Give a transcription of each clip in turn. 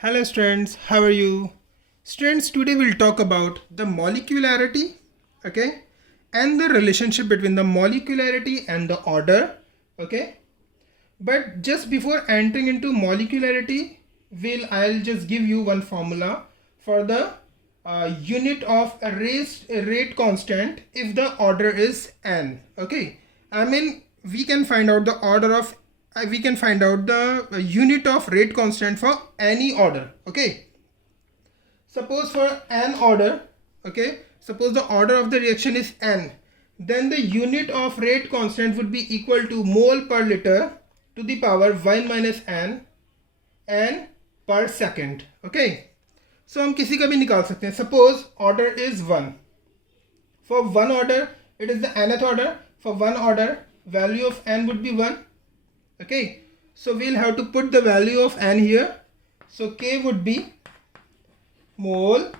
Hello students, how are you? Students, today we'll talk about the molecularity, okay, and the relationship between the molecularity and the order, okay. But just before entering into molecularity, I'll just give you one formula for the unit of a rate constant if the order is n, okay. I mean, we can find out the order of we can find out the unit of rate constant for any order, okay. Suppose for n order, okay, suppose the order of the reaction is n, then the unit of rate constant would be equal to mole per liter to the power 1 minus n per second, okay. So हम किसी का भी निकाल सकते हैं. Suppose order is 1. For one order it is the nth order. For one order value of n would be 1, okay. So we'll have to put the value of n here. So K would be mole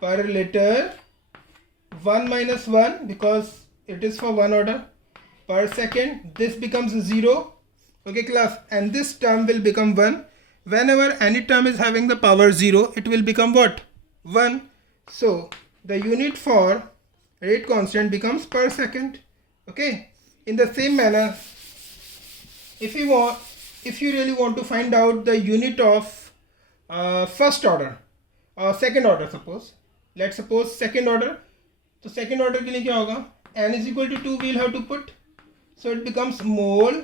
per liter 1 minus 1 because it is for one order per second. This becomes 0, okay class, and this term will become 1. Whenever any term is having the power 0, it will become what? 1. So the unit for rate constant becomes per second, okay. In the same manner, if you really want to find out the unit of first order or second order, let's suppose second order. So second order के लिए क्या होगा? N is equal to 2 we'll have to put. So it becomes mole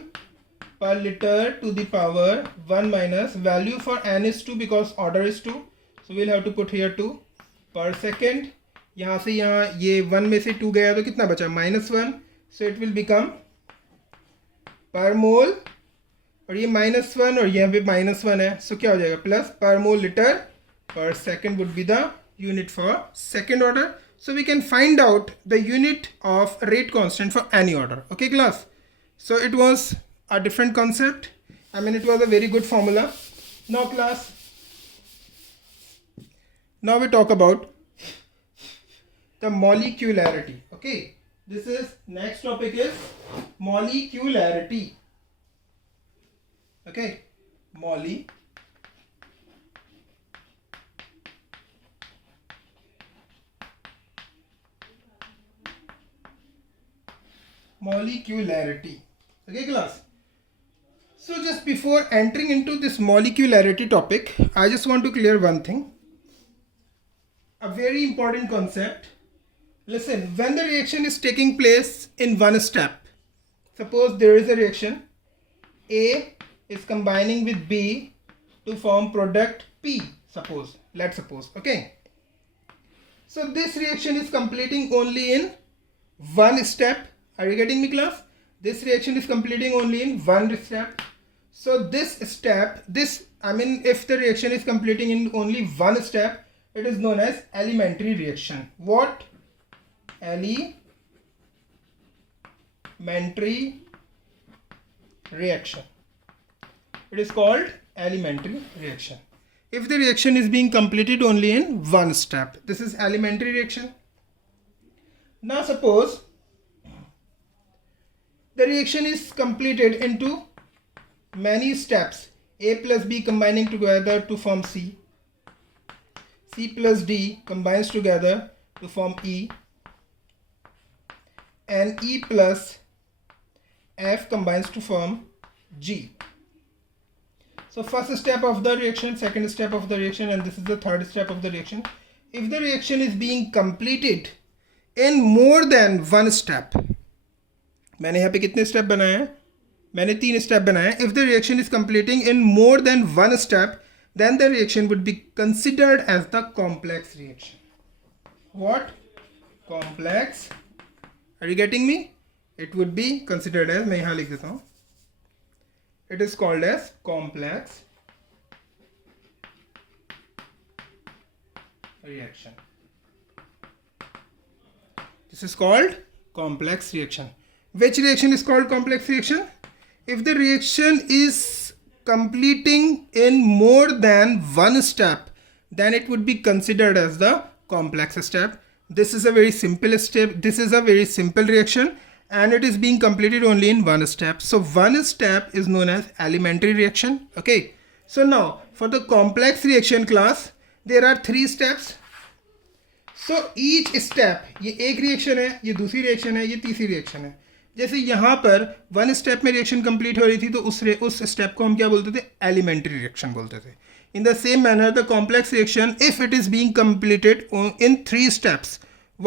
per liter to the power 1 minus value for n is 2 because order is 2. So we'll have to put here 2 per second. यहाँ से यहाँ ये 1 में से 2 गया तो कितना बचा? -1. So it will become per mole, और ये -1 और यहाँ पे -1 है. So क्या हो जाएगा? Plus per mole liter per second would be the unit for second order. So we can find out the unit of rate constant for any order, okay class. So it was a different concept. I mean, it was a very good formula. Now class, now we talk about the molecularity, okay. This is next topic is molecularity, okay. Molecularity, okay class. So just before entering into this molecularity topic, I just want to clear one thing, a very important concept. Listen, when the reaction is taking place in one step, suppose there is a reaction, A is combining with B to form product P, let's suppose, okay. So this reaction is completing only in one step. Are you getting me class? This reaction is completing only in one step. So this step, if the reaction is completing in only one step, it is known as elementary reaction. What? Elementary reaction. It is called elementary reaction. If the reaction is being completed only in one step, this is elementary reaction. Now suppose the reaction is completed into many steps. A plus B combining together to form C. C plus D combines together to form E. And E plus F combines to form G. So first step of the reaction, second step of the reaction, and this is the third step of the reaction. If the reaction is being completed in more than one step, मैंने यहाँ पे कितने step बनाए हैं? मैंने 3 step बनाए हैं. If the reaction is completing in more than one step, then the reaction would be considered as the complex reaction. What? Complex. Are you getting me? It would be considered as, मैं यहाँ लिख देता हूँ. It is called as complex reaction. This is called complex reaction. Which reaction is called complex reaction? If the reaction is completing in more than one step, then it would be considered as the complex step. This is a very simple step. This is a very simple reaction and it is being completed only in one step. So one step is known as elementary reaction, okay. So now for the complex reaction class, there are 3 steps. So each step, ये एक reaction है, ये दूसरी reaction है, ये तीसरी reaction है. जैसे यहाँ पर 1 स्टेप में रिएक्शन कंप्लीट हो रही थी तो उस स्टेप को हम क्या बोलते थे? एलिमेंट्री रिएक्शन बोलते थे. In the same manner the complex reaction, if it is being completed in 3 steps,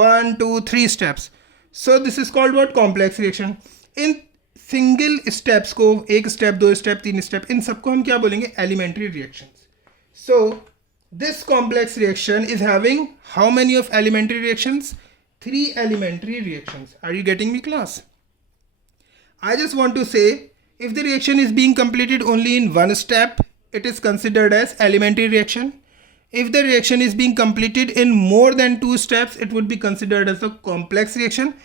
1 2 3 steps, so this is called what? Complex reaction. In single steps को, एक स्टेप, 2 स्टेप, 3 स्टेप, इन सबको हम क्या बोलेंगे? Elementary reaction. So this complex reaction is having how many of elementary reactions? 3 elementary reactions. Are you getting me, class? I just want to say, if the reaction is being completed only in 1 step, it is considered as elementary reaction. If the reaction is being completed in more than 2 steps, it would be considered as a complex reaction.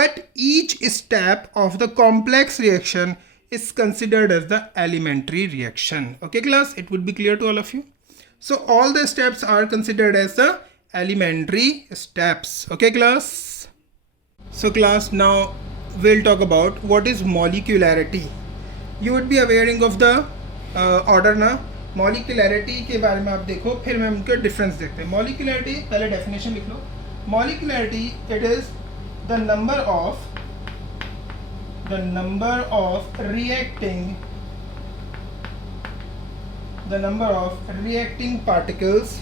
But each step of the complex reaction is considered as the elementary reaction. Okay, class? It would be clear to all of you. So all the steps are considered as the elementary steps. Okay, class? So class, now we'll talk about what is molecularity. You would be aware of the order ना. Molecularity के बारे में आप देखो, फिर हम उनके difference देखते हैं. Molecularity, पहले definition लिख लो. Molecularity, it is the number of reacting particles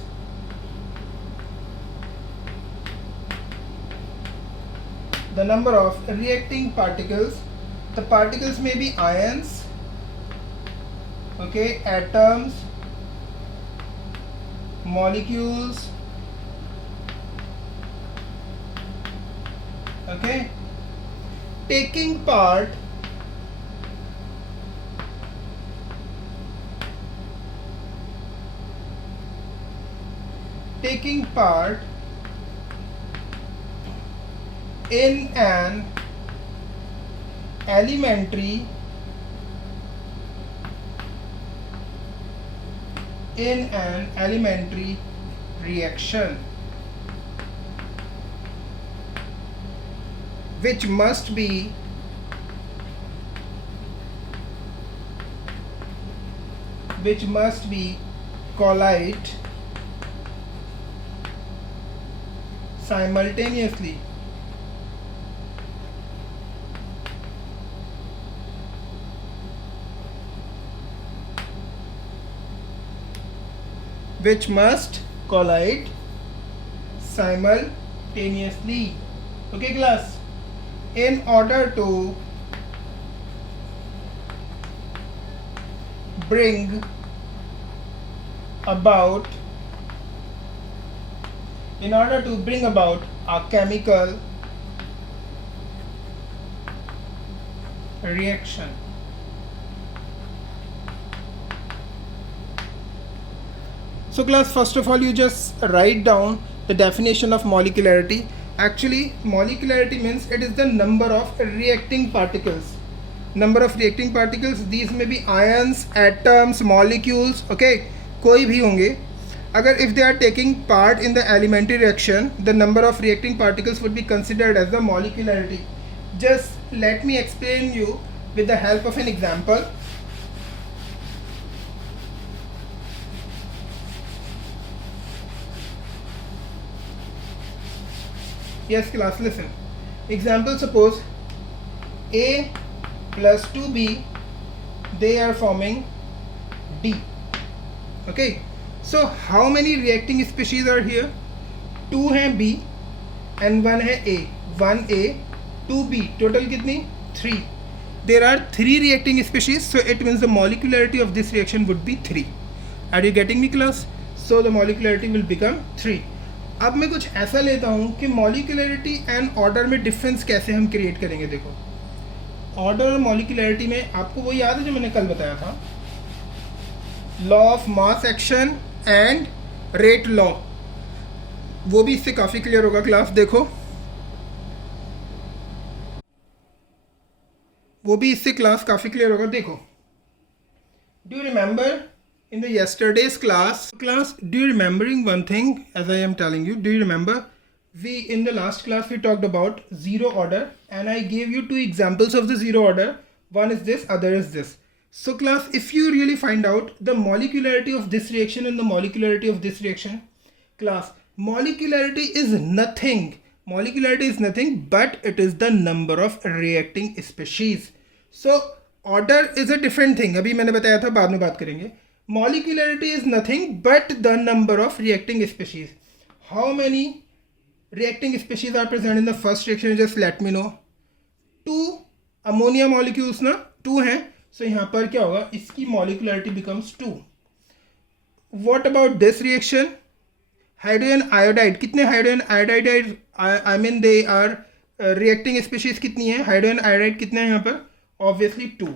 the particles may be ions, okay, atoms, molecules, okay, taking part in an elementary reaction, which must be collide simultaneously. Which must collide simultaneously. Okay, class? In order to bring about a chemical reaction. So class, first of all, you just write down the definition of molecularity. Actually, molecularity means it is the number of reacting particles. These may be ions, atoms, molecules, okay, कोई भी होंगे. अगर if they are taking part in the elementary reaction, the number of reacting particles would be considered as the molecularity. Just let me explain you with the help of an example. Yes, class, listen. Example, suppose A plus 2B, they are forming D. Okay. So how many reacting species are here? 2 है B and 1 है A. 1A, 2B. Total कितनी? 3. There are 3 reacting species, so it means the molecularity of this reaction would be 3. Are you getting me, class? So the molecularity will become 3. अब मैं कुछ ऐसा लेता हूँ कि molecularity and order में difference कैसे हम create करेंगे. देखो, order और molecularity में आपको वो याद है जो मैंने कल बताया था, law of mass action and rate law. वो भी इससे काफ़ी क्लियर होगा क्लास. देखो, वो भी इससे क्लास काफ़ी क्लियर होगा. देखो, do you remember in the yesterday's class, do you remembering one thing as I am telling you? Do you remember in the last class we talked about zero order and I gave you 2 examples of the zero order. One is this, other is this. So class, if you really find out the molecularity of this reaction and the molecularity of this reaction, class, molecularity is nothing but it is the number of reacting species. So order is a different thing, अभी मैंने बताया था, बाद में बात करेंगे. Molecularity is nothing but the number of reacting species. How many reacting species are present in the first reaction? Just let me know. 2 ammonia molecules ना, 2 हैं. So यहाँ पर क्या होगा, इसकी molecularity becomes 2. What about this reaction? Hydrogen iodide, कितने hydrogen iodide, I mean they are reacting species कितनी है, hydrogen iodide कितने हैं यहाँ पर? Obviously 2.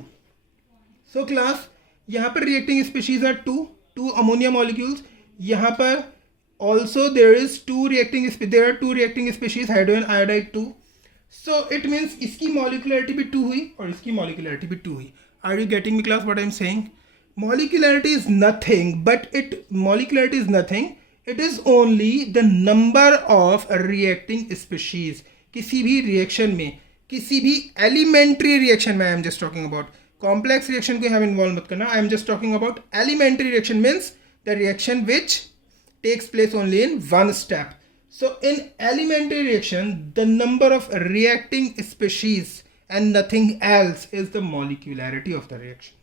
So class, यहाँ पर reacting species are 2 ammonia molecules. यहाँ पर also there are 2 reacting species, hydrogen iodide 2. So it means इसकी molecularity भी 2 हुई और इसकी molecularity भी 2 हुई. Are you getting me class what I am saying? Molecularity is nothing. It is only the number of reacting species. किसी भी reaction में, किसी भी elementary reaction में I am just talking about. Complex reaction को यहाँ involve मत करना. I am just talking about elementary reaction, means the reaction which takes place only in one step. So in elementary reaction, the number of reacting species and nothing else is the molecularity of the reaction.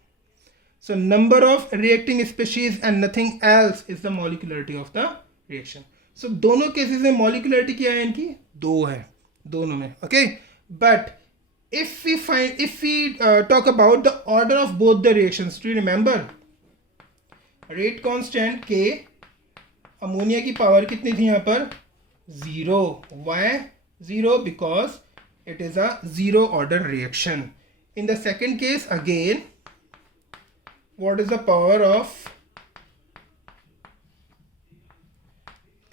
So number of reacting species and nothing else is the molecularity of the reaction. So दोनों cases में molecularity क्या है इनकी? 2 है दोनों में. Okay, but if we talk about the order of both the reactions, do you remember? Rate constant K, ammonia की power कितनी थी यहाँ पर? 0. Why 0? Because it is a 0 order reaction. In the second case, again, what is the power of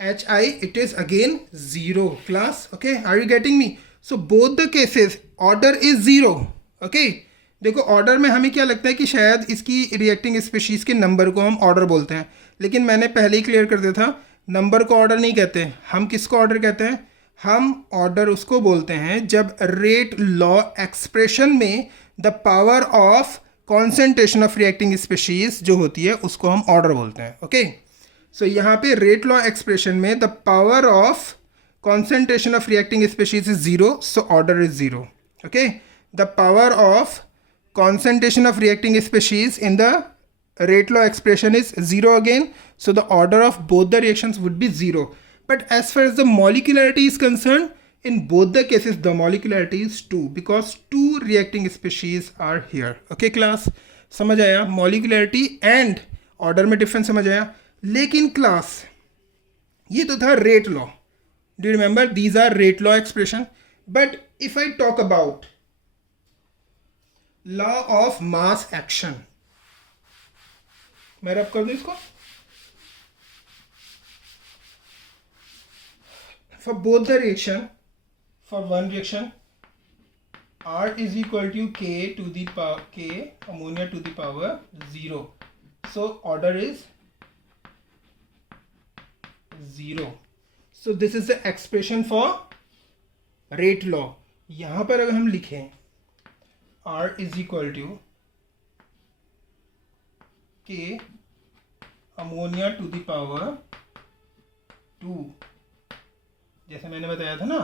HI? It is again 0 class. Okay, are you getting me? So both the cases order is 0. Okay, देखो order में हमें क्या लगता है कि शायद इसकी reacting species के नंबर को हम ऑर्डर बोलते हैं, लेकिन मैंने पहले ही क्लियर कर दिया था, नंबर को ऑर्डर नहीं कहते. हम किसको ऑर्डर कहते हैं? हम ऑर्डर उसको बोलते हैं जब रेट लॉ एक्सप्रेशन में the power of concentration of reacting species जो होती है उसको हम ऑर्डर बोलते हैं. ओके, सो यहाँ पे रेट लॉ एक्सप्रेशन में the power of concentration of reacting species is 0, so order is 0. Okay, the power of concentration of reacting species in the rate law expression is 0 again, so the order of both the reactions would be 0. But as far as the molecularity is concerned, in both the cases the molecularity is 2 because 2 reacting species are here. Okay class, समझ आया? molecularity and order में difference समझ आया? लेकिन class, ये तो था rate law. Do you remember? These are rate law expression. But if I talk about law of mass action, मैं रब कर दूं इसको. For both the reaction, for one reaction, R is equal to K to the power K ammonia to the power 0. So order is 0. So this is the expression for rate law. यहाँ पर अगर हम लिखें R is equal to K ammonia to the power 2, जैसे मैंने बताया था ना,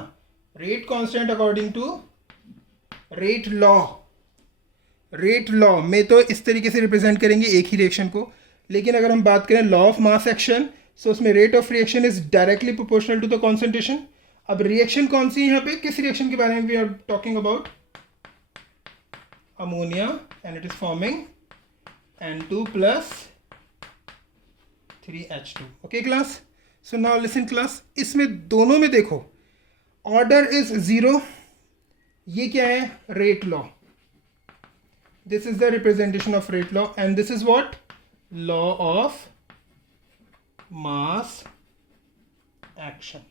rate constant according to rate law में तो इस तरीके से रिप्रेजेंट करेंगे एक ही रिएक्शन को, लेकिन अगर हम बात करें law of mass action, so उसमें rate of reaction is directly proportional to the concentration. अब रिएक्शन कौन सी है यहाँ पे? किस रिएक्शन के बारे में we are talking about? ammonia, and it is forming N2 plus 3H2. Okay class, so now listen class, इसमें दोनों में देखो order is 0. ये क्या है? rate law. This is the representation of rate law and this is what? law of mass action.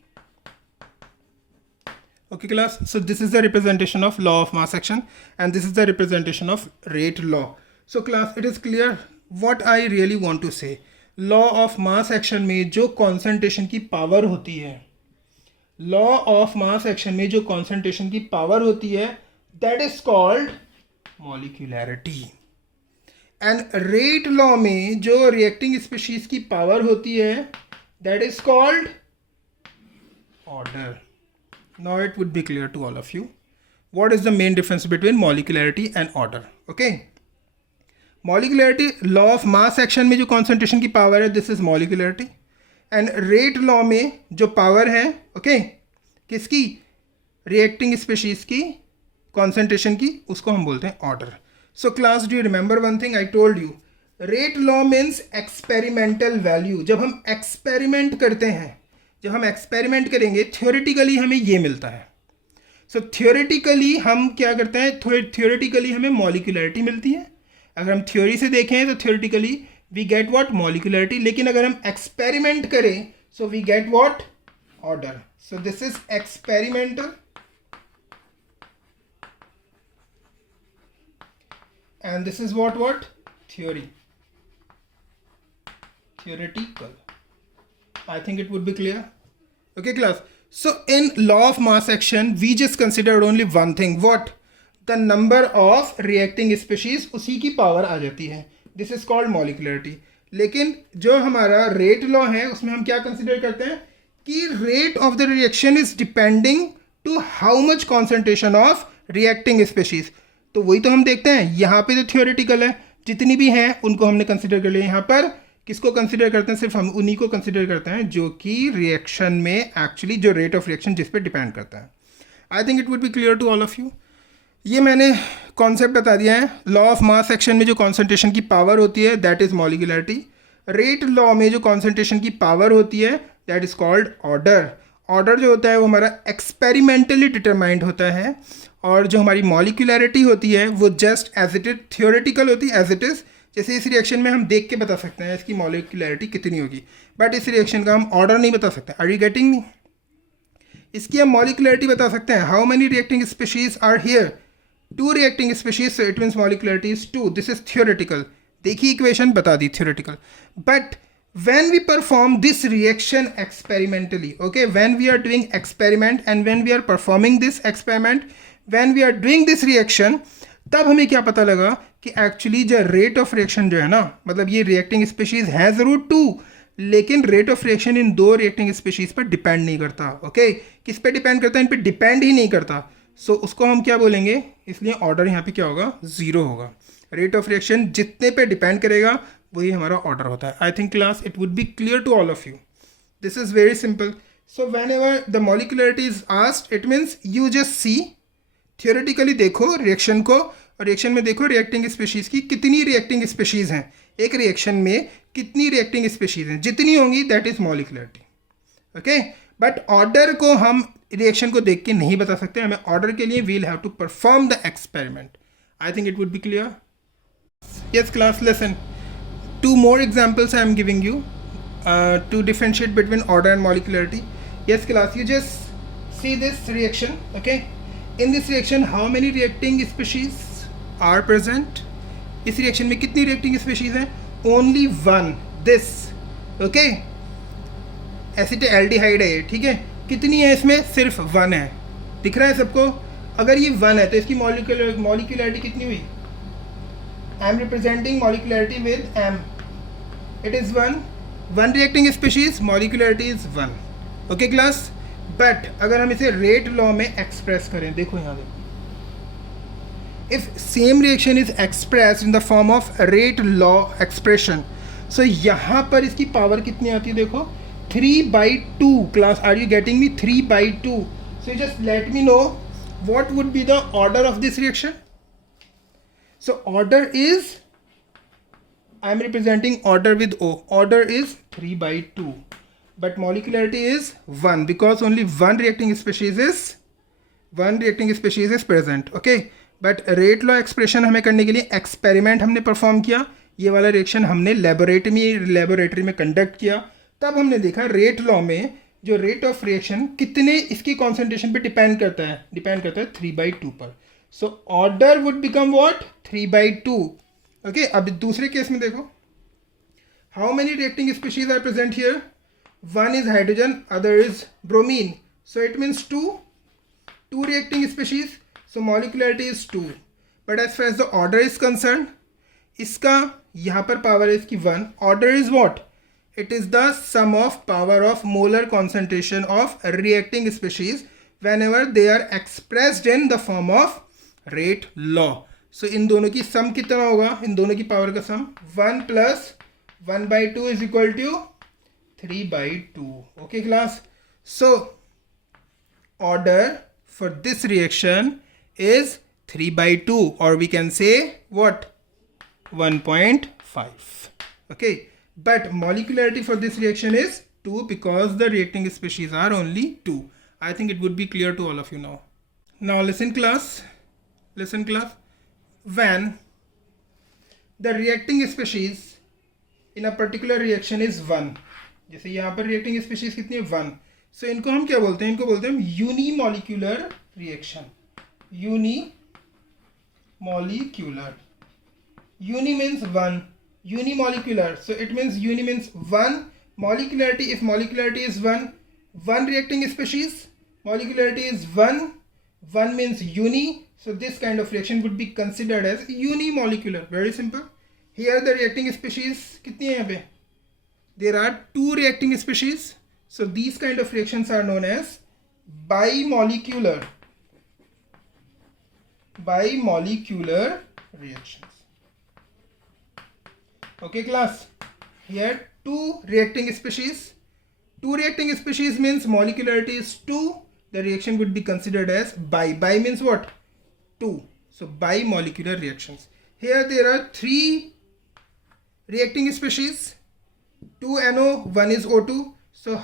Okay class, so this is the representation of law of mass action and this is the representation of rate law. So class, it is clear what I really want to say. law of mass action में जो concentration की power होती है, law of mass action में जो concentration की power होती है, that is called molecularity. And rate law में जो रिएक्टिंग स्पीशीज की पावर होती है that is called order. Now it would be clear to all of you what is the main difference between molecularity and order. Okay, molecularity law of mass action में जो concentration की power है this is molecularity, and rate law में जो power है okay किसकी reacting species की concentration की उसको हम बोलते हैं order. So class, do you remember one thing I told you? rate law means experimental value. जब हम experiment करते हैं, जब हम experiment करेंगे theoretically हमें ये मिलता है. सो थियोरेटिकली हम क्या करते हैं, थियोरेटिकली हमें मॉलिक्यूलरिटी मिलती है. अगर हम थ्योरी से देखें तो theoretically we get what molecularity, लेकिन अगर हम एक्सपेरिमेंट करें so we get what order. So this is experimental and this is what theory, theoretical. I think it would be clear. Okay class. So in law of mass action we just considered only one thing. What? The number of reacting species, उसी की power आ जाती है. This is called molecularity. लेकिन जो हमारा rate law है उसमें हम क्या कंसिडर करते हैं कि rate of the reaction is depending to how much concentration of reacting species. तो वही तो हम देखते हैं यहाँ पे जो थियोरेटिकल है जितनी भी हैं उनको हमने कंसिडर कर लिया. यहाँ पर किसको कंसिडर करते हैं, सिर्फ हम उन्हीं को कंसिडर करते हैं जो कि रिएक्शन में एक्चुअली जो रेट ऑफ रिएक्शन जिस पे डिपेंड करता है. I think it would be clear to all of you. ये मैंने कॉन्सेप्ट बता दिया है. लॉ ऑफ मास एक्शन में जो कॉन्सेंट्रेशन की पावर होती है that is molecularity. Rate law में जो कॉन्सेंट्रेशन की पावर होती है that is called order. Order जो होता है वो हमारा एक्सपेरिमेंटली डिटरमाइंड होता है, और जो हमारी मॉलिक्यूलरिटी होती है वो just as it is theoretical होती है, एज इट इज़. जैसे इस रिएक्शन में हम देख के बता सकते हैं इसकी मॉलिक्यूलरिटी कितनी होगी, बट इस रिएक्शन का हम ऑर्डर नहीं बता सकते. Are you getting me? इसकी हम मॉलिक्यूलरिटी बता सकते हैं. How many reacting species are here? 2 reacting species, so it means molecularity is 2. This is theoretical. देखिए इक्वेशन बता दी theoretical. But when we perform this reaction experimentally, okay, when we are doing experiment and when we are performing this experiment, when we are doing this reaction, तब हमें क्या पता लगा कि actually जो रेट ऑफ रिएक्शन जो है ना, मतलब ये रिएक्टिंग स्पीशीज हैं ज़रूर 2, लेकिन rate of reaction in 2 reacting species पर डिपेंड नहीं करता. ओके, किस पे डिपेंड करता है? इन पे डिपेंड ही नहीं करता. सो उसको हम क्या बोलेंगे, इसलिए ऑर्डर यहाँ पे क्या होगा, 0 होगा. रेट ऑफ रिएक्शन जितने पे डिपेंड करेगा वही हमारा ऑर्डर होता है. I think class it would be clear to all of you. This is very simple. So whenever the molecularity is asked it means you just see, theoretically देखो reaction को, और reaction में देखो reacting species की कितनी reacting species हैं, एक reaction में कितनी रिएक्टिंग स्पीशीज हैं, जितनी होंगी that is molecularity. Okay, but order को हम रिएक्शन को देख के नहीं बता सकते. हमें ऑर्डर के लिए we'll have to perform the experiment. I think it would be clear. Yes class, listen. 2 more examples I am giving you to differentiate between order and molecularity. Yes class, you just see this reaction. Okay, in this reaction how many reacting species are present? इस reaction में कितनी reacting species हैं? Only 1. This. Okay, acetaldehyde है, ठीक है. कितनी है इसमें? सिर्फ 1 है. दिख रहा है सबको? अगर ये 1 है तो इसकी मॉलिक्यूलरिटी कितनी हुई? I am representing molecularity with M. It is 1. 1 reacting species, molecularity is 1. Okay class? But अगर हम इसे rate law में express करें, देखो यहाँ देखो. If same reaction is expressed in the form of rate law expression, so यहाँ पर इसकी power कितनी आती है देखो, 3/2. Class, are you getting me? 3/2. So just let me know what would be the order of this reaction. So order is, I am representing order with O. Order is 3/2, but molecularity is 1 because only one reacting species is present. Okay, but rate law expression हमें करने के लिए experiment हमने perform किया. ये वाला reaction हमने laboratory में conduct किया. तब हमने देखा rate law में जो rate of reaction कितने इसकी concentration पे डिपेंड करता है 3/2 पर. So order would become what? 3/2. Okay, अब दूसरे केस में देखो. How many reacting species are present here? 1 is hydrogen, other is bromine. So it means 2 reacting species. So molecularity is 2. But as far as the order is concerned, इसका यहाँ पर power है इसकी 1. Order is what? It is the sum of power of molar concentration of reacting species whenever they are expressed in the form of rate law. So इन दोनों की सम कितना होगा? इन दोनों की पावर का सम 1 plus 1/2 is equal to 3/2. Okay class? So order for this reaction is 3/2, or we can say what? 1.5. Okay, but molecularity for this reaction is 2 because the reacting species are only 2. I think it would be clear to all of you now. Now listen class. Listen class. When the reacting species in a particular reaction is 1, जैसे यहाँ पर reacting species कितनी है? 1. So इनको हम क्या बोलते हैं? इनको बोलते हैं unimolecular reaction. Unimolecular. Uni means 1. Unimolecular. So it means uni means 1. Molecularity, if molecularity is 1 reacting species, molecularity is 1 means uni, so this kind of reaction would be considered as unimolecular. Very simple. Here the reacting species कितनी है यहाँ पे? There are 2 reacting species, so these kind of reactions are known as bimolecular reactions. Okay class, here 2 reacting species. 2 reacting species means molecularity is 2. The reaction would be considered as bi. Bi means what? 2. So bimolecular reactions. Here there are 3 reacting species. 2 NO, 1 is O2. So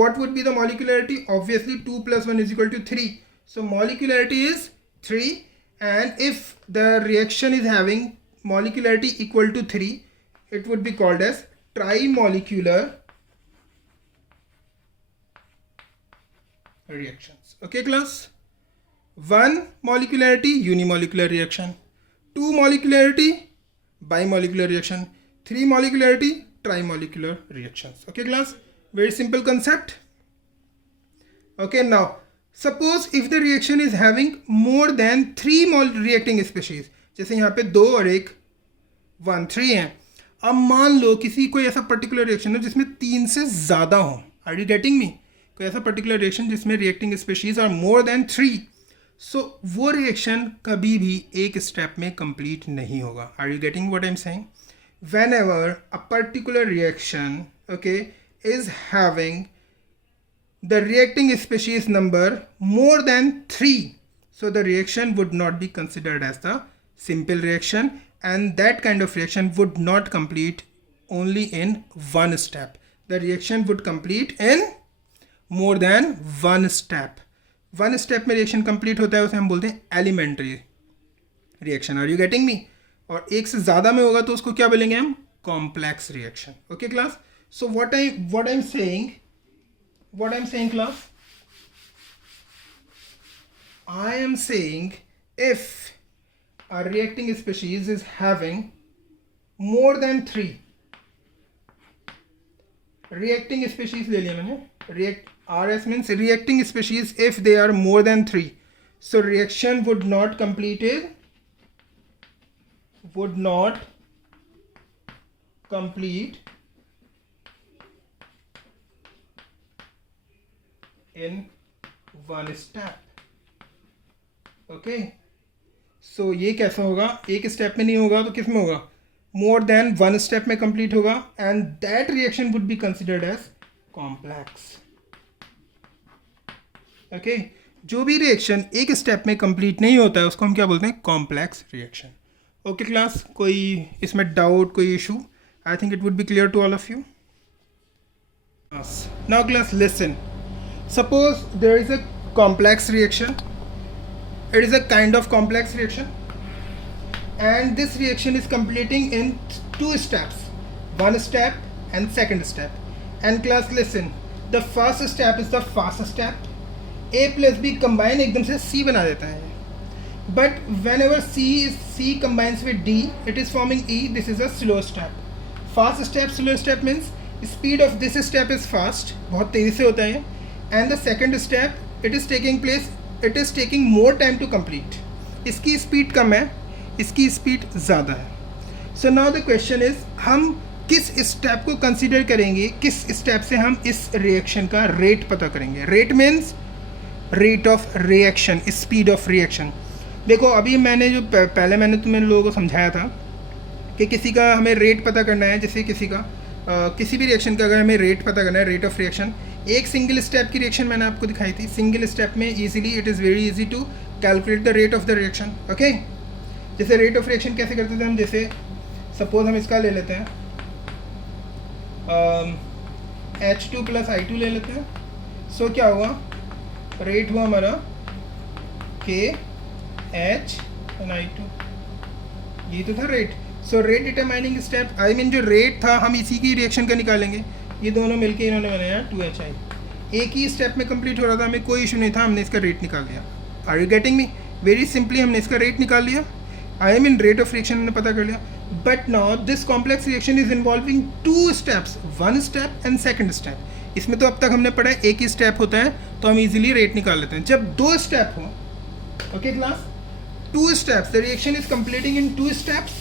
what would be the molecularity? Obviously 2 plus 1 is equal to 3. So molecularity is 3. And if the reaction is having molecularity equal to 3, it would be called as trimolecular reactions. Okay class? 1 molecularity unimolecular reaction, 2 molecularity bimolecular reaction, 3 molecularity trimolecular reactions. Okay class? Very simple concept. Okay, now suppose if the reaction is having more than 3 reacting species, जैसे यहाँ पे 2 और 1 3 हैं. अब मान लो किसी कोई ऐसा पर्टिकुलर रिएक्शन हो जिसमें 3 से ज़्यादा हो. Are you getting me? कोई ऐसा पर्टिकुलर रिएक्शन जिसमें reacting species are more than 3, so वो रिएक्शन कभी भी एक स्टेप में कंप्लीट नहीं होगा. Are you getting what I am saying? Whenever a particular reaction okay is having the reacting species number more than 3, so the reaction would not be considered as the simple reaction, and that kind of reaction would not complete only in one step. The reaction would complete in more than one step. One step में reaction complete होता है, उसे हम बोलते हैं elementary reaction. Are you getting me? और एक से ज़्यादा में होगा तो उसको क्या बोलेंगे हम? Complex reaction. Okay class? So what I'm saying class? I am saying if a reacting species is having more than 3 reacting species ले लिया मैंने. RS means reacting species. If they are more than 3, so reaction would not complete in one step. Okay, so ये कैसा होगा? एक step में नहीं होगा तो किस में होगा? मोर देन वन स्टेप में कंप्लीट होगा, and that reaction would be considered as complex. Okay, जो भी रिएक्शन एक स्टेप में कंप्लीट नहीं होता है उसको हम क्या बोलते हैं? Complex reaction. ओके क्लास, कोई इसमें डाउट, कोई issue? I think it would be clear to all of you. Now class listen, suppose there is a complex reaction. It is a kind of complex reaction, and this reaction is completing in 2 steps, one step and second step. And class listen, the first step is the fast step. A plus B combine एकदम से C बना देता है. But whenever C combines with D, it is forming E. This is a slow step. Fast step, slow step means speed of this step is fast, बहुत तेज़ी से होता है. And the second step, it is taking more time to complete. इसकी speed कम है, इसकी speed ज़्यादा है. So now the question is, हम किस स्टेप को कंसिडर करेंगे, किस स्टेप से हम इस रिएक्शन का रेट पता करेंगे. Rate means rate of reaction, speed of reaction. देखो अभी मैंने जो पहले मैंने तुम्हें लोगों को समझाया था कि किसी का हमें रेट पता करना है, जैसे किसी का किसी भी रिएक्शन का अगर हमें रेट पता करना है, रेट ऑफ रिएक्शन, एक सिंगल स्टेप की रिएक्शन मैंने आपको दिखाई थी. सिंगल स्टेप में easily it is very easy to calculate the rate of the reaction. Okay, जैसे रेट ऑफ रिएक्शन कैसे करते थे हम, जैसे सपोज हम इसका ले लेते हैं H2 + I2 ले लेते हैं. सो क्या हुआ, रेट हुआ हमारा KH and I2, ये तो था rate. So rate determining step, I mean जो रेट था हम इसी की रिएक्शन का निकालेंगे. ये दोनों मिलके इन्होंने बनाया 2HI. एक ही स्टेप में कंप्लीट हो रहा था, हमें कोई इशू नहीं था, हमने इसका रेट निकाल लिया. Are you getting me? Very simply हमने इसका रेट निकाल लिया. I mean rate of reaction हमने पता कर लिया. But now this complex reaction is involving 2 steps, 1 step and second step. इसमें तो अब तक हमने पढ़ा है एक ही स्टेप होता है तो हम इजीली रेट निकाल लेते हैं. जब 2 स्टेप हो, okay class, 2 steps, the reaction is completing in 2 steps.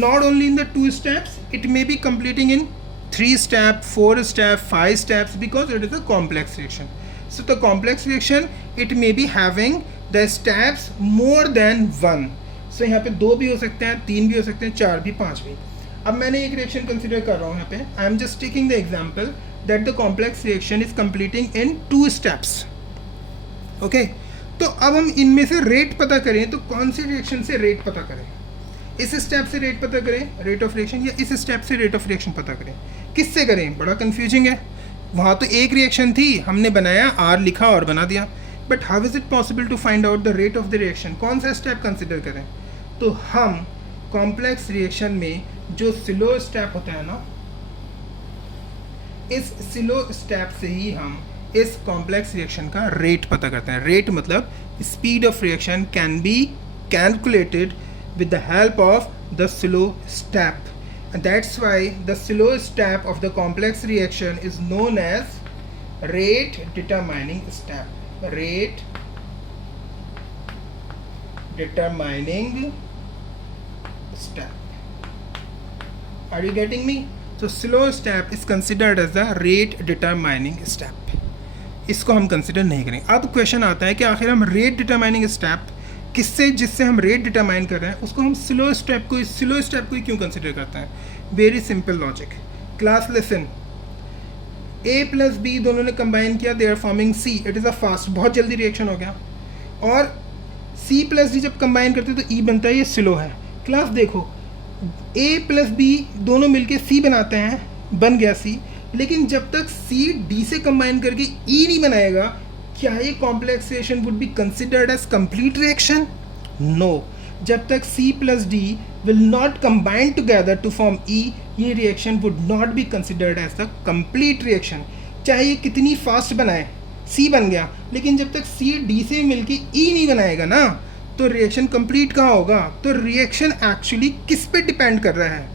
Not only in the 2 steps, it may be completing in 3 steps, 4 steps, 5 steps, because it is a complex reaction. So the complex reaction, it may be having the steps more than 1. So यहाँ पे 2 भी हो सकते हैं, 3 भी हो सकते हैं, 4 भी, 5 भी. अब मैंने एक रिएक्शन कंसिडर कर रहा हूँ यहाँ पे. I am just taking the example that the complex reaction is completing in 2 steps. Okay, तो अब हम इनमें से रेट पता करें तो कौन सी रिएक्शन से रेट पता करें. इस स्टेप से रेट पता करें, रेट ऑफ रिएक्शन, या इस स्टेप से रेट ऑफ रिएक्शन पता करें. किससे करें, बड़ा कंफ्यूजिंग है. वहाँ तो एक रिएक्शन थी, हमने बनाया, आर लिखा और बना दिया. But how is it possible to find out the rate of the reaction. कौन सा स्टेप कंसिडर करें. तो हम कॉम्प्लेक्स रिएक्शन में जो स्लो स्टेप होता है ना, इस स्लो स्टेप से ही हम इस कॉम्प्लेक्स रिएक्शन का रेट पता करते हैं. रेट मतलब speed of reaction can be calculated with the help of the slow step, and that's why the slow step of the complex reaction is known as rate determining step. Rate determining step. Are you getting me? So slow step is considered as the rate determining step. इसको हम consider नहीं करेंगे. अब question आता है कि आखिर हम रेट डिटरमाइनिंग स्टेप किससे, जिससे हम रेट डिटरमाइन कर रहे हैं, उसको हम स्लो स्टेप को ही क्यों कंसिडर करते हैं. Very simple logic. Class lesson, A + B दोनों ने कंबाइन किया, they are forming C. It is a fast, बहुत जल्दी रिएक्शन हो गया. और C + D जब कंबाइन करते हैं तो E बनता है, ये स्लो है. क्लास देखो, A + B दोनों मिलके C बनाते हैं, बन गया C. लेकिन जब तक C D से कंबाइन करके E नहीं बनाएगा, क्या ये complex reaction would be considered as complete reaction. No. जब तक C + D will not combine together to form E, ये reaction would not be considered as the complete reaction. चाहे ये कितनी फास्ट बनाए, C बन गया, लेकिन जब तक C D से मिलके E नहीं बनाएगा ना, तो रिएक्शन कंप्लीट कहाँ होगा. तो रिएक्शन एक्चुअली किस पे डिपेंड कर रहा है,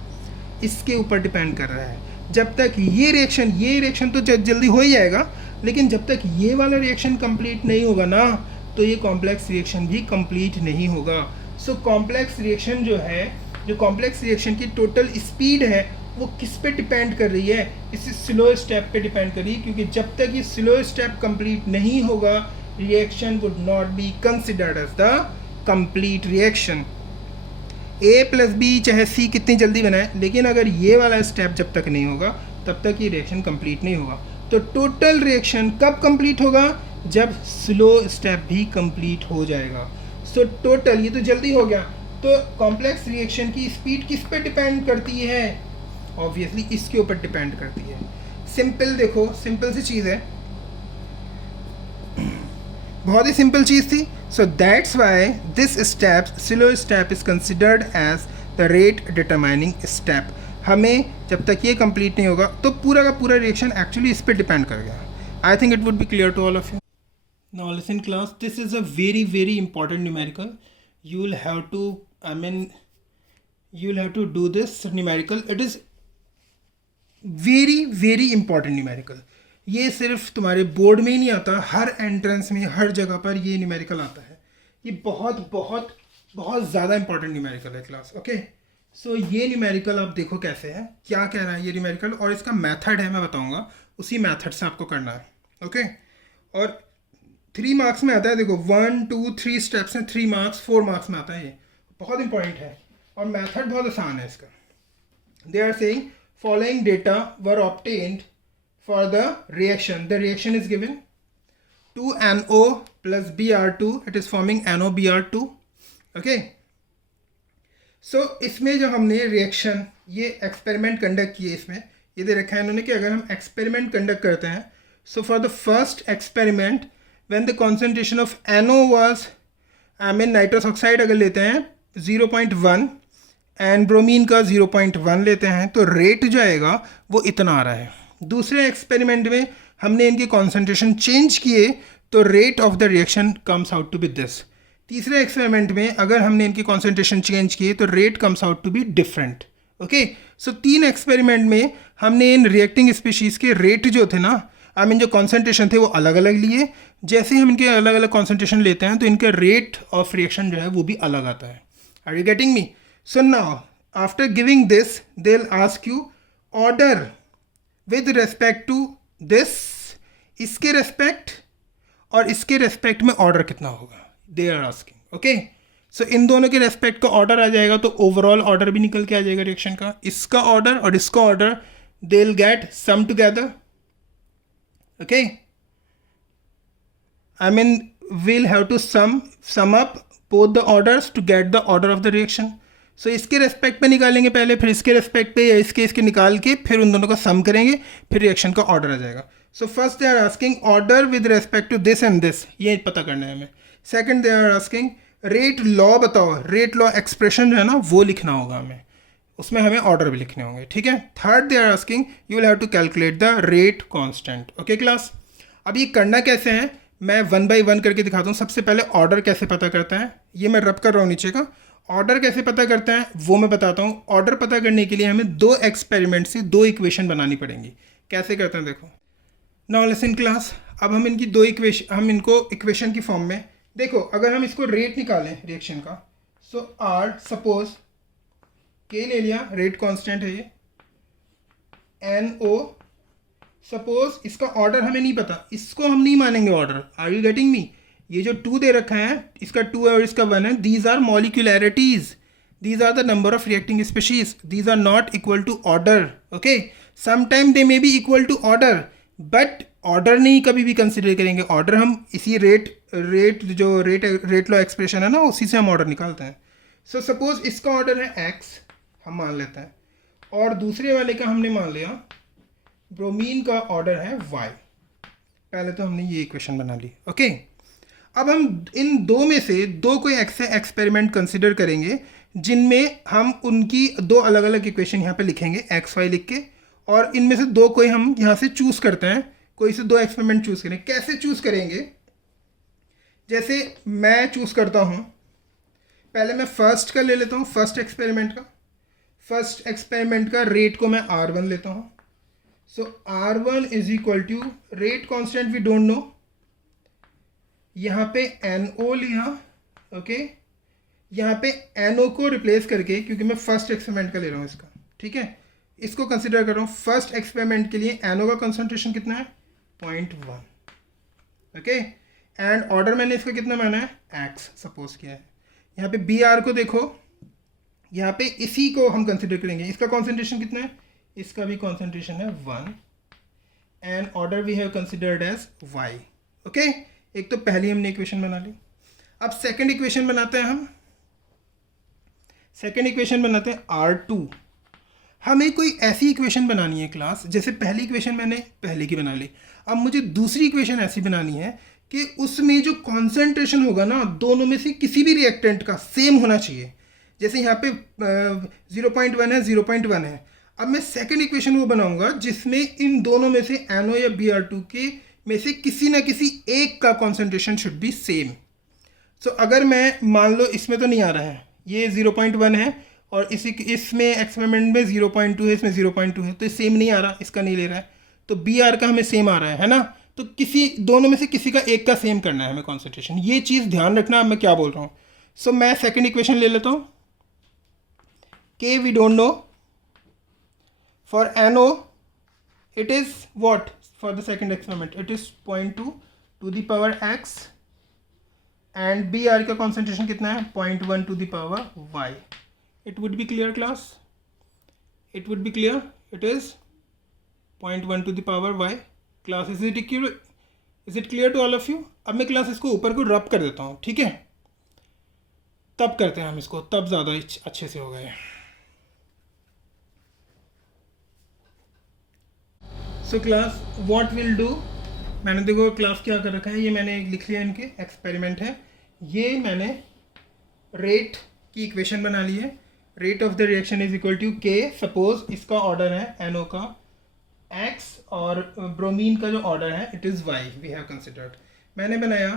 इसके ऊपर डिपेंड कर रहा है. जब तक ये रिएक्शन तो जल्दी हो ही जाएगा, लेकिन जब तक ये वाला रिएक्शन कंप्लीट नहीं होगा ना, तो ये कॉम्प्लेक्स रिएक्शन भी कंप्लीट नहीं होगा. सो कॉम्प्लेक्स रिएक्शन जो है, जो कॉम्प्लेक्स रिएक्शन की टोटल स्पीड है, वो किस पे डिपेंड कर रही है, इस स्लो स्टेप पे डिपेंड कर रही है. क्योंकि जब तक ये स्लो स्टेप कंप्लीट नहीं होगा, reaction would not be considered as the complete reaction. A + B चाहे C कितनी जल्दी बनाए, लेकिन अगर ये वाला स्टेप जब तक नहीं होगा, तब तक ये रिएक्शन कंप्लीट नहीं होगा. तो टोटल रिएक्शन कब कंप्लीट होगा, जब स्लो स्टेप भी कंप्लीट हो जाएगा. सो टोटल, ये तो जल्दी हो गया, तो कॉम्प्लेक्स रिएक्शन की स्पीड किस पे डिपेंड करती है, ऑब्वियसली इसके ऊपर डिपेंड करती है. सिंपल देखो, सिंपल सी चीज़ है, बहुत ही सिंपल चीज़ थी. So that's why this step, slow step, is considered as the rate determining step. हमें जब तक ये कंप्लीट नहीं होगा, तो पूरा का पूरा रिएक्शन एक्चुअली इस पर डिपेंड करेगा. I think it would be clear to all of you. Now listen class, this is a very very important numerical. You will have to do this numerical. It is very very important numerical. ये सिर्फ तुम्हारे board में ही नहीं आता, हर entrance में, हर जगह पर ये न्यूमेरिकल आता है. ये बहुत बहुत बहुत ज़्यादा इंपॉर्टेंट न्यूमेरिकल है क्लास. ओके, सो ये न्यूमेरिकल आप देखो कैसे है, क्या कह रहा है ये न्यूमेरिकल, और इसका मेथड है मैं बताऊंगा, उसी मेथड से आपको करना है। ओके, और 3 मार्क्स में आता है, देखो 1 2 3 स्टेप्स हैं, 3 मार्क्स 4 मार्क्स में आता है, ये बहुत इंपॉर्टेंट है और मेथड बहुत आसान है इसका। They are saying following data were obtained for the reaction, the reaction is given 2NO plus Br2, it is forming NOBr2। Okay, so इसमें जो हमने रिएक्शन ये एक्सपेरिमेंट कंडक्ट किए, इसमें ये दे रखा है इन्होंने कि अगर हम एक्सपेरिमेंट कंडक्ट करते हैं, so for the first experiment when the concentration of NO was, I mean nitrous oxide अगर लेते हैं 0.1 एंड ब्रोमीन का 0.1 लेते हैं, तो रेट जो आएगा वो इतना आ रहा है। दूसरे एक्सपेरिमेंट में हमने इनकी कॉन्सेंट्रेशन चेंज किए तो rate of the reaction comes out to be this. तीसरे एक्सपेरिमेंट में अगर हमने इनकी कॉन्सेंट्रेशन चेंज किए तो rate comes out to be different. Okay, so 3 experiment में हमने इन रिएक्टिंग स्पीशीज़ के रेट जो थे ना, आई मीन जो कॉन्सेंट्रेशन थे वो अलग अलग लिए। जैसे ही हम इनके अलग अलग कॉन्सेंट्रेशन लेते हैं तो इनका रेट ऑफ रिएक्शन जो है वो भी अलग आता है। Are you getting me? So now after giving this they will ask you order with respect to this, इसके रेस्पेक्ट और इसके रेस्पेक्ट में ऑर्डर कितना होगा, they are asking. Okay, so इन दोनों के रेस्पेक्ट का ऑर्डर आ जाएगा तो ओवरऑल ऑर्डर भी निकल के आ जाएगा रिएक्शन का। इसका ऑर्डर और इसका order they will get sum together. Okay, I mean we'll have to sum up both the orders to get the order of the reaction। सो इसके रेस्पेक्ट पे निकालेंगे पहले, फिर इसके रेस्पेक्ट पे या इसके निकाल के फिर उन दोनों का सम करेंगे, फिर रिएक्शन का ऑर्डर आ जाएगा। So first they are asking order with respect to this and this, ये पता करना है हमें। Second they are asking rate law बताओ, रेट लॉ एक्सप्रेशन जो है ना वो लिखना होगा हमें, उसमें हमें ऑर्डर भी लिखने होंगे। ठीक है, third they are asking you will have to calculate the rate constant. Okay class, अब ये करना कैसे है मैं 1 by 1 करके दिखाता हूँ। सबसे पहले ऑर्डर कैसे पता करता है, ये मैं रब कर रहा हूँ नीचे का, ऑर्डर कैसे पता करता है वो मैं बताता हूँ। ऑर्डर पता करने के लिए हमें 2 एक्सपेरिमेंट से 2 इक्वेशन बनानी पड़ेंगी। कैसे करते हैं देखो। नाउ लिसन क्लास, अब हम इनकी 2 इक्वेशन, हम इनको इक्वेशन की फॉर्म में देखो, अगर हम इसको रेट निकालें रिएक्शन का, सो आर सपोज के ले लिया, रेट कांस्टेंट है ये, NO सपोज इसका ऑर्डर हमें नहीं पता, इसको हम नहीं मानेंगे order. Are you getting me? ये जो 2 दे रखा है, इसका 2 है और इसका 1 है, these are molecularities, these are the number of reacting species, these are not equal to order. Okay, sometime they may be equal to order, but order नहीं कभी भी कंसिडर करेंगे। ऑर्डर हम इसी रेट जो रेट लॉ एक्सप्रेशन है ना, उसी से हम ऑर्डर निकालते हैं। सो सपोज इसका ऑर्डर है x, हम मान लेते हैं, और दूसरे वाले का हमने मान लिया ब्रोमीन का ऑर्डर है y। पहले तो हमने ये इक्वेशन बना ली। ओके, अब हम इन 2 में से 2 कोई एक्सपेरिमेंट कंसिडर करेंगे जिनमें हम उनकी 2 अलग अलग इक्वेशन यहाँ पे लिखेंगे x y लिख के, और इनमें से 2 कोई हम यहाँ से चूज़ करते हैं, कोई से 2 एक्सपेरिमेंट चूज़ करें। कैसे चूज़ करेंगे, जैसे मैं चूज़ करता हूँ, पहले मैं फर्स्ट का ले लेता हूँ, फर्स्ट एक्सपेरिमेंट का रेट को मैं R1 लेता हूँ। So R1 is equal to rate constant we don't know, यहाँ पे NO लिया। ओके, यहाँ पे NO को रिप्लेस करके, क्योंकि मैं फर्स्ट एक्सपेरिमेंट का ले रहा हूँ इसका, ठीक है, इसको कंसिडर कर रहा हूँ। फर्स्ट एक्सपेरिमेंट के लिए NO का कंसंट्रेशन कितना है 0.1। ओके, एंड ऑर्डर मैंने इसका कितना माना है x सपोज किया है। यहाँ पे Br को देखो, यहाँ पे इसी को हम कंसिडर करेंगे, इसका कॉन्सेंट्रेशन कितना है, इसका भी कॉन्सेंट्रेशन है 1, and order we have considered as y। Okay, एक तो पहली हमने इक्वेशन बना ली। अब सेकंड इक्वेशन बनाते हैं हम, सेकंड इक्वेशन बनाते हैं R2। हमें कोई ऐसी इक्वेशन बनानी है क्लास, जैसे पहली इक्वेशन मैंने पहले की बना ली, अब मुझे दूसरी इक्वेशन ऐसी बनानी है कि उसमें जो कॉन्सेंट्रेशन होगा ना, दोनों में से किसी भी रिएक्टेंट का सेम होना चाहिए। जैसे यहाँ पे 0.1 है, 0.1 है। अब मैं सेकंड इक्वेशन वो बनाऊंगा जिसमें इन दोनों में से NO या Br2 के में से किसी ना किसी एक का कॉन्सेंट्रेशन शुड बी सेम। सो अगर मैं मान लो इसमें तो नहीं आ रहा है, ये 0.1 है और इसमें एक्सपेरिमेंट में 0.2 है, इसमें 0.2 है, तो सेम नहीं आ रहा, इसका नहीं ले रहा है, तो Br का हमें सेम आ रहा है ना, तो किसी दोनों में से किसी का एक का सेम करना है हमें कॉन्सेंट्रेशन। ये चीज़ ध्यान रखना, मैं क्या बोल रहा हूँ। सो मैं सेकंड इक्वेशन ले लेता हूँ K we don't know. For NO, it is what? For the second experiment, it is 0.2 to the power x, and Br का concentration कितना है? 0.1 to the power y. It would be clear, class? It would be clear. It is 0.1 to the power y. Class, is it clear to all of you? अब मैं class इसको ऊपर को रब कर देता हूँ, ठीक है? तब करते हैं हम इसको, तब ज़्यादा अच्छे से हो गए. So class what will do, मैंने देखो क्लास क्या कर रखा है, ये मैंने लिख लिया, इनके एक्सपेरिमेंट है. ये मैंने रेट की इक्वेशन बना ली है. Rate of the reaction is equal to K. Suppose इसका ऑर्डर है एनओ का एक्स और ब्रोमीन का जो ऑर्डर है it is y. We have considered. मैंने बनाया,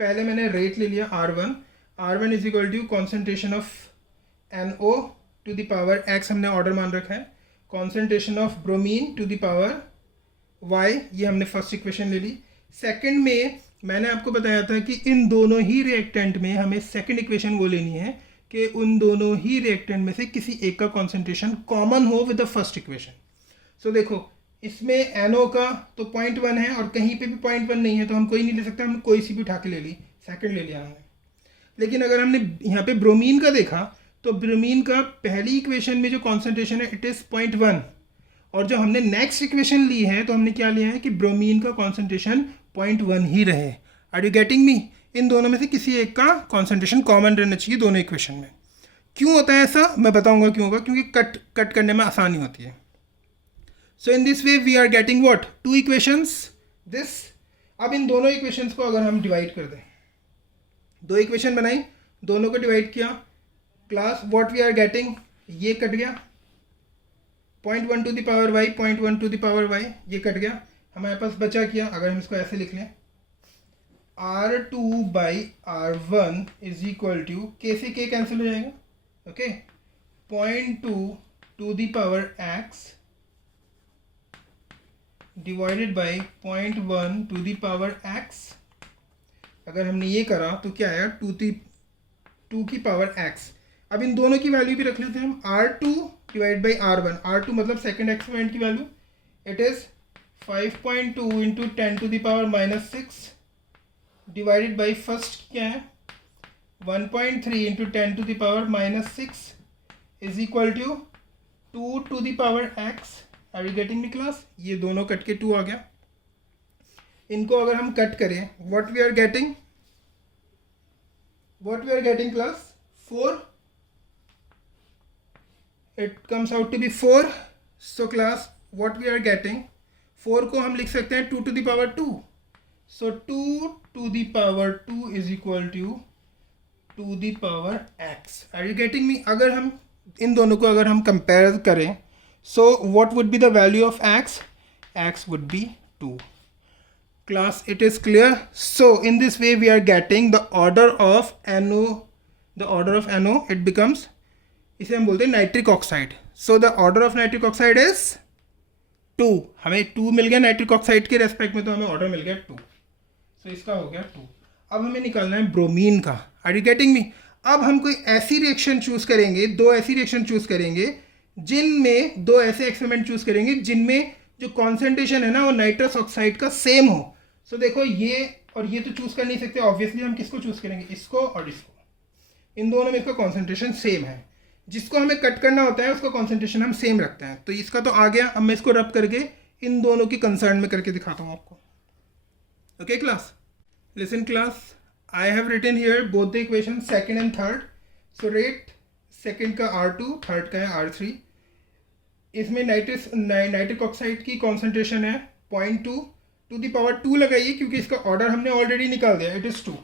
पहले मैंने रेट ले लिया R1. R1 is equal to concentration of NO to the power x, हमने ऑर्डर मान रखा है. Concentration of bromine to the power y, ये हमने फर्स्ट इक्वेशन ले ली. सेकंड में मैंने आपको बताया था कि इन दोनों ही रिएक्टेंट में हमें सेकंड इक्वेशन वो लेनी है कि उन दोनों ही रिएक्टेंट में से किसी एक का कॉन्सेंट्रेशन कॉमन हो विद द फर्स्ट इक्वेशन. सो देखो इसमें NO का तो 0.1 है और कहीं पे भी 0.1 नहीं है, तो हम कोई नहीं ले सकते, हम कोई सी भी उठा के ले ली, सेकंड ले लिया हमने. लेकिन अगर हमने यहाँ पे ब्रोमीन का देखा तो ब्रोमीन का पहली इक्वेशन में जो कॉन्सेंट्रेशन है इट इज़ 0.1, और जो हमने नेक्स्ट इक्वेशन ली है तो हमने क्या लिया है कि ब्रोमीन का कॉन्सेंट्रेशन 0.1 ही रहे. Are you getting me? इन दोनों में से किसी एक का कॉन्सेंट्रेशन कॉमन रहना चाहिए दोनों इक्वेशन में. क्यों होता है ऐसा, मैं बताऊंगा क्यों होगा, क्योंकि कट करने में आसानी होती है. So in this way we are getting what? Two equations this. अब इन दोनों इक्वेशंस को अगर हम डिवाइड कर दें, दो इक्वेशन बनाई, दोनों को डिवाइड किया, class what we are getting, ये कट गया 0.1 to the power y, 0.1 to the power y, ये कट गया. हमारे पास बचा किया, अगर हम इसको ऐसे लिख लें, R2 by R1 is equal to, के से के कैंसिल हो जाएगा, okay, 0.2 to the power x divided by 0.1 to the power x. अगर हमने ये करा तो क्या आया? 2 की पावर x. अब इन दोनों की वैल्यू भी रख लेते हैं हम. R2 divide by R1. R2 मतलब सेकेंड एक्सपेरिमेंट की value, it is 5.2 into 10 to the power -6 divided by first क्या है 1.3 into 10 to the power -6 is equal to 2 to the power x. Are you getting me class? ये दोनों cut के 2 आ गया. इनको अगर हम कट करें, what we are getting class? 4. It comes out to be 4. So class what we are getting, 4 को हम लिख सकते हैं 2 to the power 2. So 2 to the power 2 is equal to 2 the power x. Are you getting me? अगर हम इन दोनों को अगर हम कंपेयर करें, so what would be the value of x? X would be 2. Class, it is clear? So in this way we are getting the order of NO. The order of NO, it becomes, इसे हम बोलते हैं nitric oxide. So the order of nitric oxide is 2. हमें 2 मिल गया nitric oxide के respect में, तो हमें ऑर्डर मिल गया 2. सो इसका हो गया 2. अब हमें निकालना है ब्रोमीन का. Are you getting me? अब हम कोई ऐसी रिएक्शन चूज करेंगे, दो ऐसी रिएक्शन चूज करेंगे जिनमें, दो ऐसे एक्सपेरिमेंट चूज करेंगे जिनमें जो कॉन्सेंट्रेशन है ना वो नाइट्रस ऑक्साइड का सेम हो. सो देखो ये और ये तो चूज कर नहीं सकते ऑब्वियसली, हम किसको चूज करेंगे? इसको और इसको. इन दोनों में इसका कॉन्सेंट्रेशन सेम है. जिसको हमें कट करना होता है उसका कॉन्सेंट्रेशन हम सेम रखते हैं. तो इसका तो आ गया. अब मैं इसको रब करके इन दोनों की कंसर्न में करके दिखाता हूँ आपको. Okay class, listen class, I have written here both the equation second and third. So rate second का R2, थर्ड का है R3. इसमें नाइट्रिक ऑक्साइड की कॉन्सेंट्रेशन है 0.2 टू द पावर 2 लगाइए, क्योंकि इसका ऑर्डर हमने ऑलरेडी निकाल दिया, इट इज़ 2.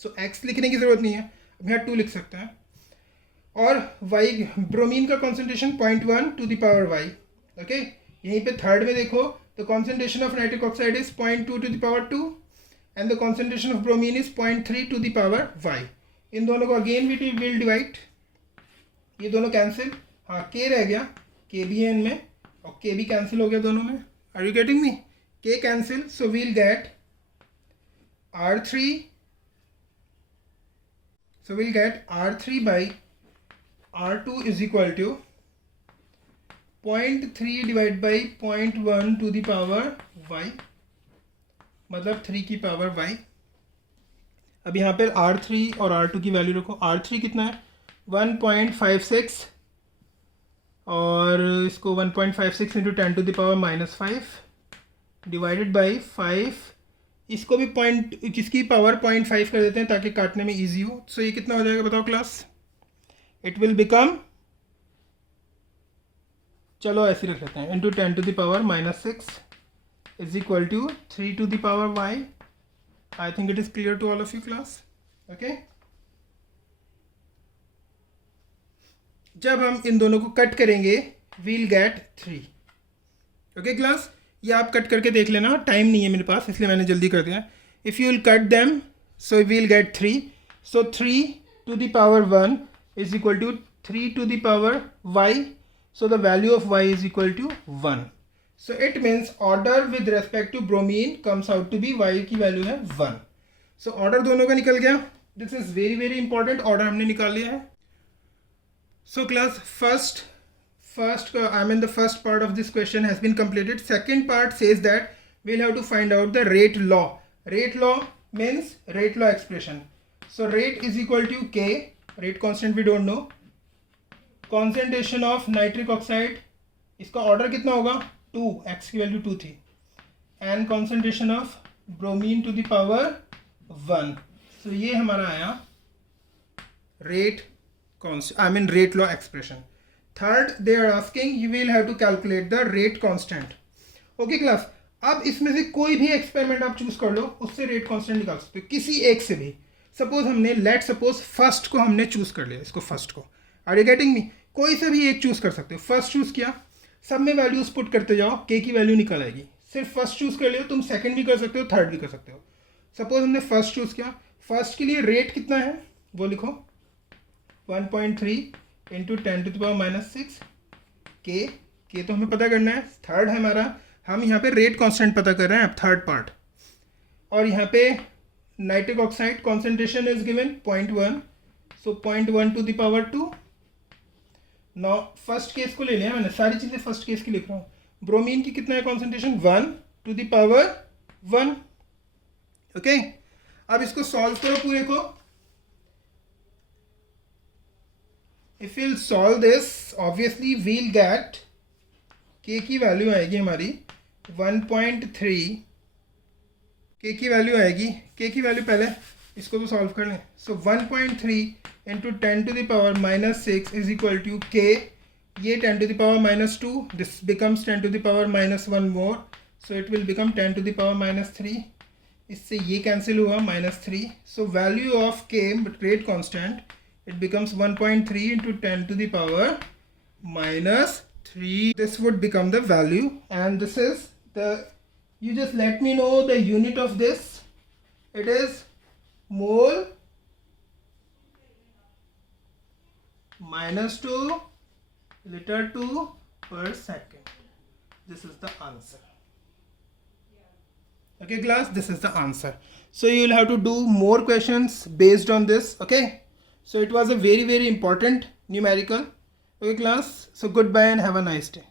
सो x लिखने की ज़रूरत नहीं है, अब यहाँ 2 लिख सकते हैं. और y, ब्रोमीन का concentration 0.1 to the power y. ओके, यहीं पे थर्ड में देखो, the concentration of nitric oxide is 0.2 to the power 2 and the concentration of bromine is 0.3 to the power y. इन दोनों को अगेन वी विल डिवाइड, ये दोनों कैंसिल, हाँ k रह गया, k भी है इनमें और k भी कैंसिल हो गया दोनों में. Are you getting me? k cancel, so we'll get R3, so we'll get R3 by R2 is equal to 0.3 divide by 0.1 to the power y, मतलब 3 की पावर y। अब यहाँ पर R3 और R2 की वैल्यू रखो। R3 कितना है 1.56 और इसको 1.56 into 10 to the power -5 divided by 5, इसको भी किसकी पावर 0.5 कर देते हैं ताकि काटने में इजी हो। सो ये कितना हो जाएगा बताओ क्लास? इट विल बिकम, चलो ऐसे रख लेते हैं, into 10 to the power -6 is equal to 3 to the power y। I think it is clear to all of you class. Okay, जब हम इन दोनों को कट करेंगे वील गेट 3। ओके क्लास, ये आप कट करके देख लेना, टाइम नहीं है मेरे पास इसलिए मैंने जल्दी कर दिया। If you will cut them so we'll get 3। So 3 to the power 1 is equal to 3 to the power y। So the value of y is equal to 1। So it means order with respect to bromine comes out to be y की value है 1। So order दोनों का निकल गया। This is very very important, order हमने निकाल लिया है। So class, first the first part of this question has been completed. Second part says that we'll have to find out the rate law. Rate law means rate law expression. So rate is equal to K, rate constant we don't know. Concentration of nitric oxide, इसका order कितना होगा 2, x की value 2 थी, and concentration of bromine to the power 1. So ये हमारा आया rate rate law expression. Third, they are asking you will have to calculate the rate constant. Okay class, अब इसमें से कोई भी एक्सपेरिमेंट आप चूज कर लो, उससे रेट कांस्टेंट निकाल सकते हो किसी एक से भी। सपोज हमने सपोज फर्स्ट को हमने चूज कर लिया, इसको फर्स्ट को, आर यू गेटिंग मी? कोई से भी एक चूज कर सकते हो। फर्स्ट चूज किया, सब में वैल्यूज पुट करते जाओ, के की वैल्यू निकल आएगी। सिर्फ फर्स्ट चूज कर लियो, तुम सेकंड भी कर सकते हो, थर्ड भी कर सकते हो। सपोज हमने फर्स्ट चूज किया, फर्स्ट के लिए रेट कितना है वो लिखो, 1.3 इंटू 10 टू द पावर -6 के तो हमें पता करना है। थर्ड है हमारा, हम यहाँ पे रेट कांस्टेंट पता कर रहे हैं, अब थर्ड पार्ट। और यहाँ पे nitric oxide concentration is given 0.1, so 0.1 to the power 2। Now first case को ले लिया मैंने, सारी चीज़ें फर्स्ट केस की लिख रहा हूँ। ब्रोमीन की कितना है concentration 1 to the power 1। Okay, अब इसको सॉल्व करो पूरे को। If we'll solve this, obviously we'll get K की वैल्यू आएगी हमारी 1.3। K की वैल्यू आएगी, K की वैल्यू पहले इसको तो सॉल्व कर लें। So 1.3 into 10 to the power -6 is equal to K, ये 10 to the power -2, this becomes 10 to the power -1 more, so it will become 10 to the power -3। इससे ये कैंसिल हुआ -3। So value of K rate constant, it becomes 1.3 into 10 to the power -3. This would become the value, and this is the, you just let me know the unit of this. It is mole -2 liter 2 per second. This is the answer. Okay class, this is the answer. So you will have to do more questions based on this. Okay, so it was a very very important numerical. Okay class, so goodbye and have a nice day.